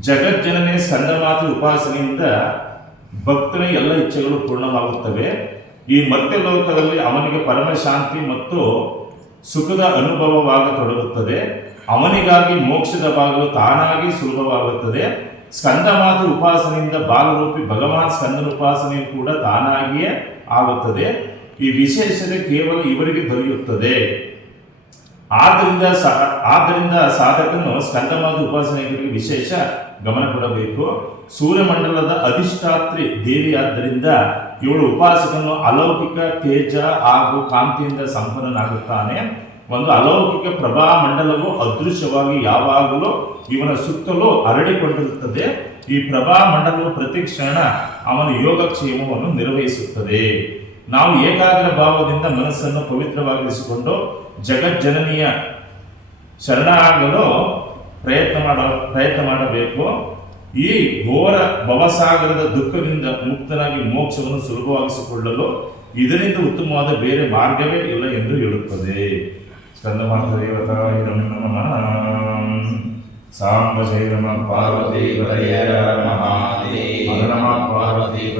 ಜಗಜ್ಜನನೇ ಸ್ಕಂದಮಾತೆ ಉಪಾಸನೆಯಿಂದ ಭಕ್ತನ ಎಲ್ಲ ಇಚ್ಛೆಗಳು ಪೂರ್ಣವಾಗುತ್ತವೆ. ಈ ಮರ್ತ್ಯ ಲೋಕದಲ್ಲಿ ಅವನಿಗೆ ಪರಮ ಶಾಂತಿ ಮತ್ತು ಸುಖದ ಅನುಭವವಾಗತೊಡಗುತ್ತದೆ. ಅವನಿಗಾಗಿ ಮೋಕ್ಷದ ಬಾಗಿಲು ತಾನಾಗಿ ಸುಲಭವಾಗುತ್ತದೆ. ಸ್ಕಂದಮಾತೆ ಉಪಾಸನೆಯಿಂದ ಬಾಲರೂಪಿ ಭಗವಾನ್ ಸ್ಕಂದನ ಉಪಾಸನೆಯು ಕೂಡ ತಾನಾಗಿಯೇ ಆಗುತ್ತದೆ. ಈ ವಿಶೇಷತೆ ಕೇವಲ ಇವರಿಗೆ ದೊರೆಯುತ್ತದೆ. ಆದ್ದರಿಂದ ಸಾಧಕನು ಸ್ಕಂದಮಾತೆ ಉಪಾಸನೆಗಳಿಗೆ ವಿಶೇಷ ಗಮನ ಕೊಡಬೇಕು. ಸೂರ್ಯಮಂಡಲದ ಅಧಿಷ್ಠಾತ್ರಿ ದೇವಿಯಾದ್ದರಿಂದ ಇವಳು ಉಪಾಸಕನು ಅಲೌಕಿಕ ತೇಜ ಹಾಗೂ ಕಾಂತಿಯಿಂದ ಸಂಪನ್ನನಾಗುತ್ತಾನೆ. ಒಂದು ಅಲೌಕಿಕ ಪ್ರಭಾ ಮಂಡಲವು ಅದೃಶ್ಯವಾಗಿ ಯಾವಾಗಲೂ ಇವನ ಸುತ್ತಲೂ ಹರಡಿಕೊಂಡಿರುತ್ತದೆ. ಈ ಪ್ರಭಾ ಮಂಡಲವು ಪ್ರತಿ ಕ್ಷಣ ಅವನ ಯೋಗಕ್ಷೇಮವನ್ನು ನಿರ್ವಹಿಸುತ್ತದೆ. ನಾವು ಏಕಾಗ್ರ ಭಾವದಿಂದ ಮನಸ್ಸನ್ನು ಪವಿತ್ರವಾಗಿರಿಸಿಕೊಂಡು ಜಗಜ್ಜನನಿಯ ಶರಣಾಗಲು ಪ್ರಯತ್ನ ಮಾಡಬೇಕು. ಈ ಘೋರ ಭವಸಾಗರದ ದುಃಖದಿಂದ ಮುಕ್ತನಾಗಿ ಮೋಕ್ಷವನ್ನು ಸುಲಭವಾಗಿಸಿಕೊಳ್ಳಲು ಇದರಿಂದ ಉತ್ತಮವಾದ ಬೇರೆ ಮಾರ್ಗವೇ ಇಲ್ಲ ಎಂದು ಹೇಳುತ್ತದೆ. ಸ್ಕಂದಮಾತಾ ದೇವತಾಯ ನಮಃ. ಸಾಂಬ ಜೈ ನಮಃ. ಪಾರ್ವತಿ ನಮಃ. ಪಾರ್ವತಿ